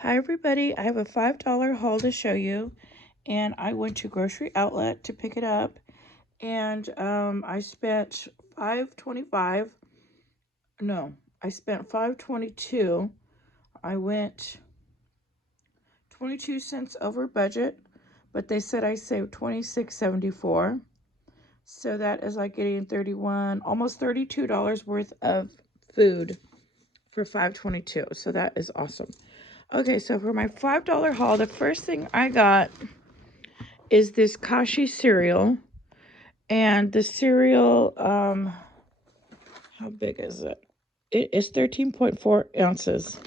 Hi everybody, I have a $5 haul to show you, and I went to Grocery Outlet to pick it up, and I spent $5.25. No, I spent $5.22. I went 22 cents over budget, but they said I saved $26.74. So that is like getting almost $32 worth of food for $5.22. So that is awesome. Okay, so for my $5 haul, the first thing I got is this Kashi cereal. And the cereal, how big is it? It is 13.4 ounces.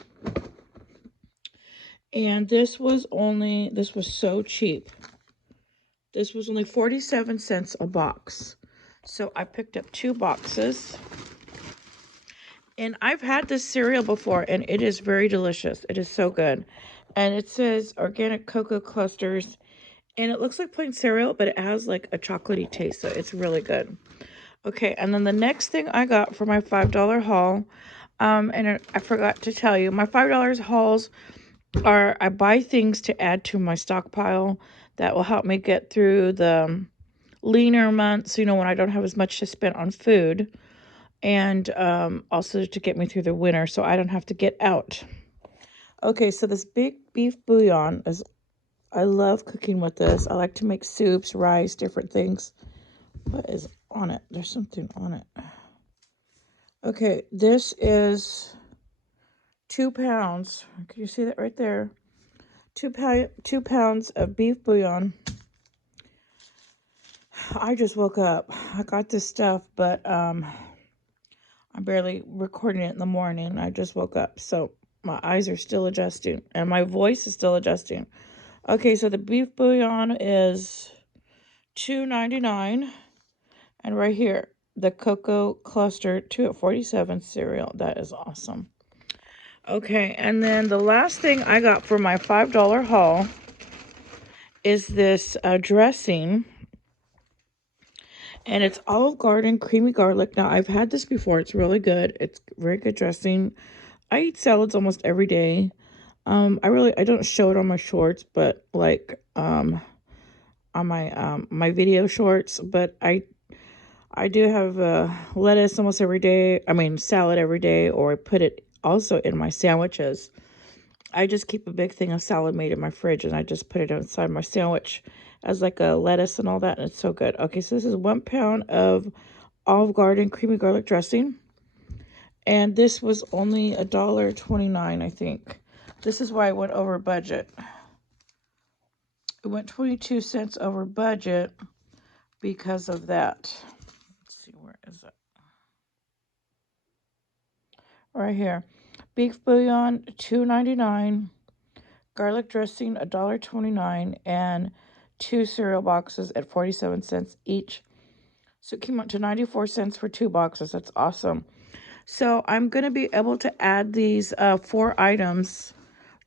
And this was so cheap. This was only 47 cents a box. So I picked up 2 boxes. And I've had this cereal before, and it is very delicious. It is so good. And it says organic cocoa clusters. And it looks like plain cereal, but it has like a chocolatey taste. So it's really good. Okay, and then the next thing I got for my $5 haul, I forgot to tell you, my $5 hauls are I buy things to add to my stockpile that will help me get through the leaner months, when I don't have as much to spend on food, and also to get me through the winter so I don't have to get out. Okay, so this big beef bouillon I love cooking with this. I like to make soups, rice, different things. What is on it? There's something on it. Okay, this is 2 pounds. Can you see that right there? 2 pounds of beef bouillon. I just woke up. I got this stuff, but I'm barely recording it in the morning. I just woke up, so my eyes are still adjusting, and my voice is still adjusting. Okay, so the beef bouillon is $2.99, and right here, the cocoa cluster 2 at 47 cereal. That is awesome. Okay, and then the last thing I got for my $5 haul is this dressing. And it's Olive Garden creamy garlic. Now, I've had this before. It's really good. It's very good dressing. I eat salads almost every day. I don't show it on my shorts, but like on my video shorts, but I do have lettuce almost every day. I mean, salad every day, or I put it also in my sandwiches. I just keep a big thing of salad made in my fridge, and I just put it inside my sandwich as like a lettuce and all that, and it's so good. Okay, so this is 1 pound of Olive Garden creamy garlic dressing, and this was only $1.29, I think. This is why I went over budget. It went 22 cents over budget because of that. Let's see, where is it? Right here. Beef bouillon, $2.99. Garlic dressing, $1.29, and 2 cereal boxes at 47 cents each. So it came out to 94 cents for 2 boxes. That's awesome. So I'm going to be able to add these 4 items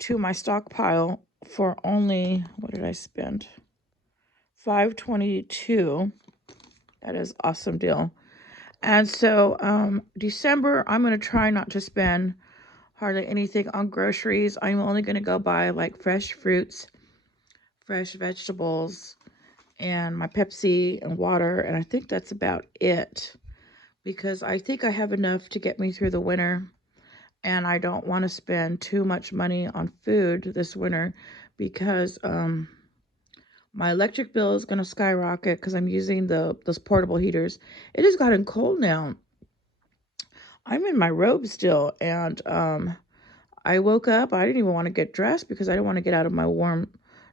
to my stockpile for only, what did I spend? $5.22. That is awesome deal. And so December, I'm going to try not to spend hardly anything on groceries. I'm only going to go buy like fresh fruits, fresh vegetables, and my Pepsi and water, and I think that's about it, because I think I have enough to get me through the winter, and I don't want to spend too much money on food this winter because my electric bill is going to skyrocket because I'm using those portable heaters. It has gotten cold now. I'm in my robe still, and I woke up. I didn't even want to get dressed because I didn't want to get out of my warm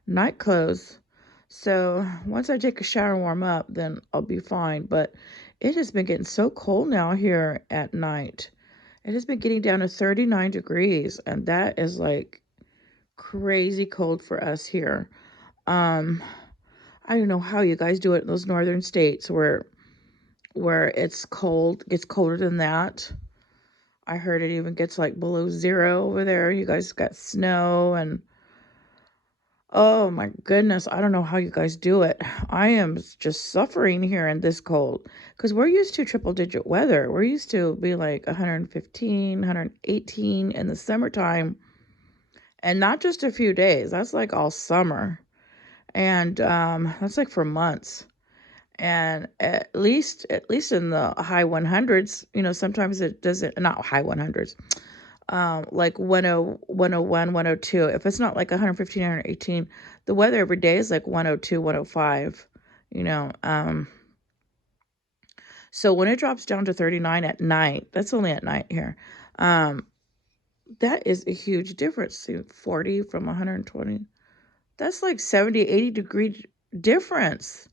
night clothes. So once I take a shower and warm up, then I'll be fine. But it has been getting so cold now here at night. It has been getting down to 39 degrees, and that is like crazy cold for us here. Um, I don't know how you guys do it in those northern states where it's cold, gets colder than that. I heard it even gets like below 0 over there. You guys got snow, and oh my goodness, I don't know how you guys do it. I am just suffering here in this cold because we're used to triple digit weather. We're used to be like 115, 118 in the summertime. And not just a few days. That's like all summer. And that's like for months. And at least in the high 100s, sometimes it doesn't, not high 100s, like 101, 102. If it's not like 115, 118, the weather every day is like 102, 105, you know. So when it drops down to 39 at night, that's only at night here. Um, that is a huge difference. See, 40 from 120. That's like 70, 80 degree difference.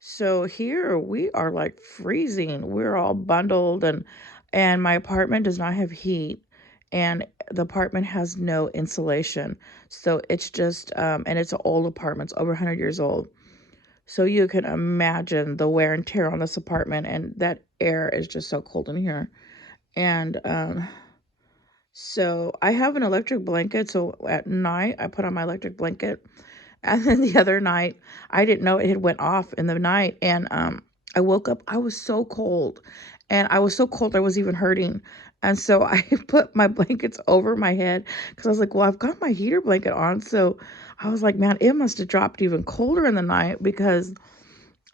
So here we are like freezing. We're all bundled, and my apartment does not have heat, and the apartment has no insulation. So it's just and it's an old apartment. It's over 100 years old. So you can imagine the wear and tear on this apartment, and that air is just so cold in here. And so I have an electric blanket. So at night I put on my electric blanket, and then the other night, I didn't know it had went off in the night, and I woke up. I was so cold, and I was so cold I was even hurting. And so I put my blankets over my head because I was like, well, I've got my heater blanket on. So I was like, man, it must have dropped even colder in the night because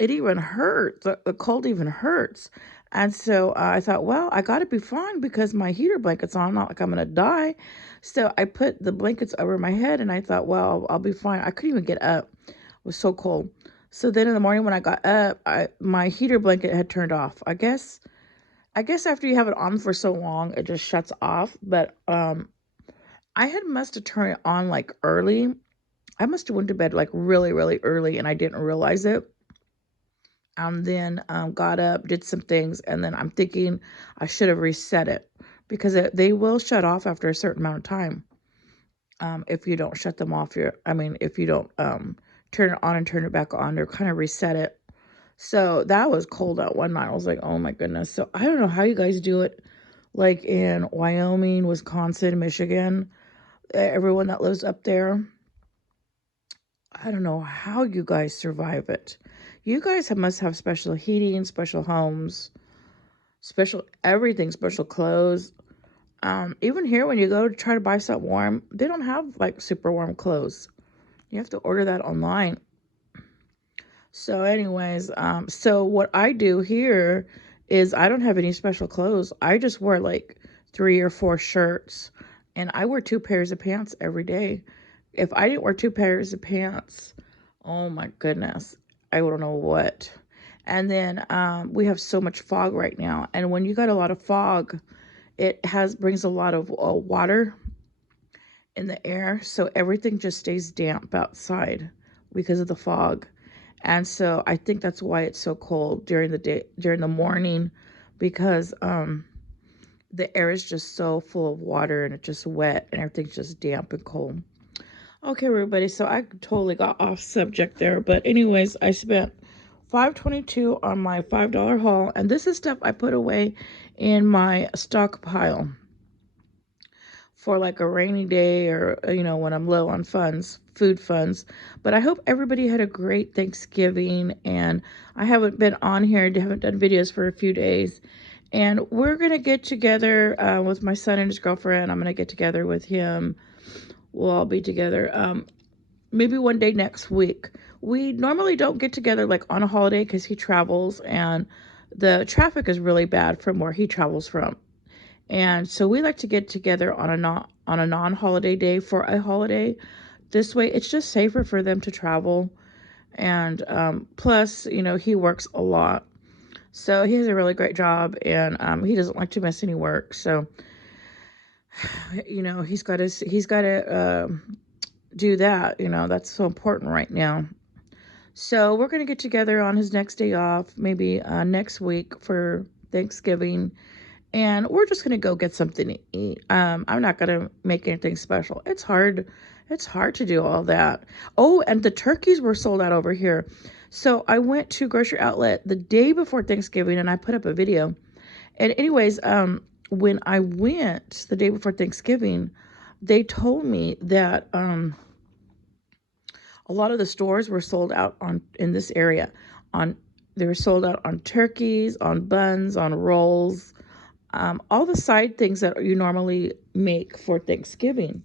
it even hurts. The cold even hurts. And so I thought, well, I got to be fine because my heater blanket's on. Not like I'm going to die. So I put the blankets over my head and I thought, well, I'll be fine. I couldn't even get up. It was so cold. So then in the morning when I got up, my heater blanket had turned off. I guess after you have it on for so long, it just shuts off. But I had must have turned it on like early. I must have went to bed like really, really early and I didn't realize it, and then got up, did some things, and then I'm thinking I should have reset it because they will shut off after a certain amount of time. If you don't shut them off, if you don't turn it on and turn it back on, or kind of reset it. So that was cold out one night. I was like, oh my goodness. So I don't know how you guys do it, like in Wyoming, Wisconsin, Michigan, everyone that lives up there. I don't know how you guys survive it. You guys must have special heating, special homes, special everything, special clothes. Even here, when you go to try to buy something warm, they don't have like super warm clothes. You have to order that online. So, anyways, so what I do here is I don't have any special clothes. I just wear like 3 or 4 shirts, and I wear 2 pairs of pants every day. If I didn't wear 2 pairs of pants, oh my goodness, I don't know what. And then we have so much fog right now, and when you got a lot of fog, it has brings a lot of water in the air, so everything just stays damp outside because of the fog. And so I think that's why it's so cold during the day, during the morning, because the air is just so full of water and it's just wet and everything's just damp and cold. Okay, everybody, so I totally got off subject there, but anyways, I spent $5.22 on my $5 haul, and this is stuff I put away in my stockpile for like a rainy day, or when I'm low on funds, food funds. But I hope everybody had a great Thanksgiving, and I haven't been on here, haven't done videos for a few days, and we're gonna get together with my son and his girlfriend. I'm gonna get together with him. We'll all be together maybe one day next week. We normally don't get together like on a holiday because he travels, and the traffic is really bad from where he travels from. And so we like to get together on a non-holiday day for a holiday. This way, it's just safer for them to travel. And plus, he works a lot, so he has a really great job, and he doesn't like to miss any work. So, he's got to do that. That's so important right now. So we're gonna get together on his next day off, maybe next week for Thanksgiving, and we're just gonna go get something to eat. I'm not gonna make anything special. It's hard. It's hard to do all that. Oh, and the turkeys were sold out over here. So I went to grocery outlet the day before Thanksgiving, and I put up a video. And anyways, when I went the day before Thanksgiving, they told me that a lot of the stores were sold out on in this area. On They were sold out on turkeys, on buns, on rolls, all the side things that you normally make for Thanksgiving.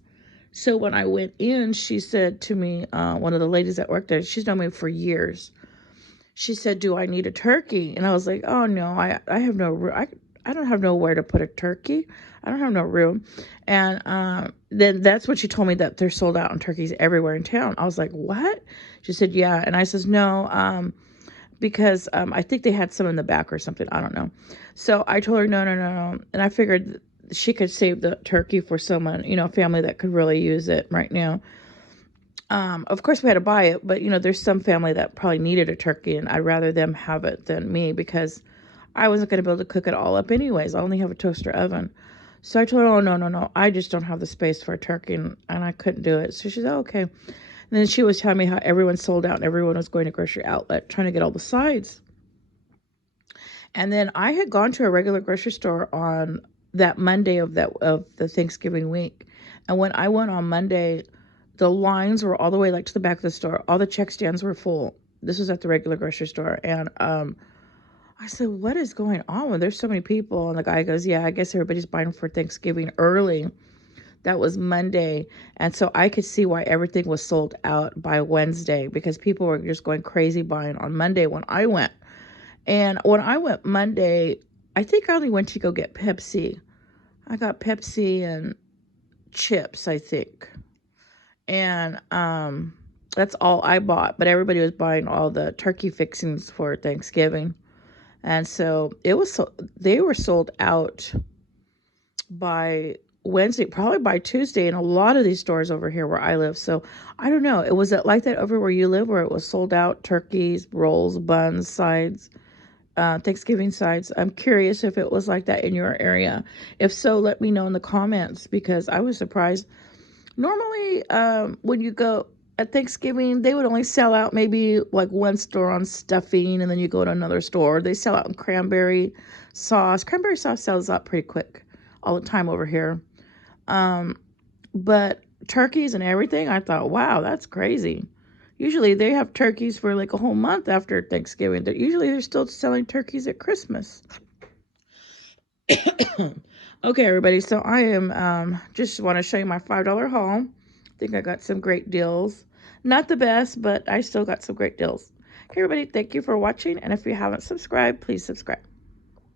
So when I went in, she said to me, one of the ladies that worked there, she's known me for years. She said, "Do I need a turkey?" And I was like, "Oh no, I have no room. I don't have nowhere to put a turkey. I don't have no room." And then that's when she told me that they're sold out on turkeys everywhere in town. I was like, "What?" She said, "Yeah." And I says, "No, because I think they had some in the back or something. I don't know." So I told her, "No, no, no, no." And I figured she could save the turkey for someone, family that could really use it right now. Of course, we had to buy it, but there's some family that probably needed a turkey, and I'd rather them have it than me because I wasn't going to be able to cook it all up anyways. I only have a toaster oven. So I told her, "Oh, no, no, no. I just don't have the space for a turkey," and I couldn't do it. So she said, "Oh, okay." And then she was telling me how everyone sold out and everyone was going to grocery outlet trying to get all the sides. And then I had gone to a regular grocery store on that Monday of the Thanksgiving week. And when I went on Monday, the lines were all the way like to the back of the store. All the check stands were full. This was at the regular grocery store. And I said, "What is going on when there's so many people?" And the guy goes, "Yeah, I guess everybody's buying for Thanksgiving early." That was Monday. And so I could see why everything was sold out by Wednesday because people were just going crazy buying on Monday when I went. And when I went Monday, I think I only went to go get Pepsi. I got Pepsi and chips, I think. And that's all I bought, but everybody was buying all the turkey fixings for Thanksgiving. And so they were sold out by Wednesday, probably by Tuesday in a lot of these stores over here where I live. So I don't know. Was it like that over where you live where it was sold out turkeys, rolls, buns, sides? Thanksgiving sides. I'm curious if it was like that in your area. If so, let me know in the comments because I was surprised. Normally, when you go at Thanksgiving, they would only sell out maybe like one store on stuffing, and then you go to another store. They sell out in cranberry sauce. Cranberry sauce sells out pretty quick all the time over here. Um, but turkeys and everything, I thought, wow, that's crazy. Usually they have turkeys for like a whole month after Thanksgiving. They're still selling turkeys at Christmas. Okay, everybody. So I am just want to show you my $5 haul. I think I got some great deals. Not the best, but I still got some great deals. Okay, everybody. Thank you for watching. And if you haven't subscribed, please subscribe.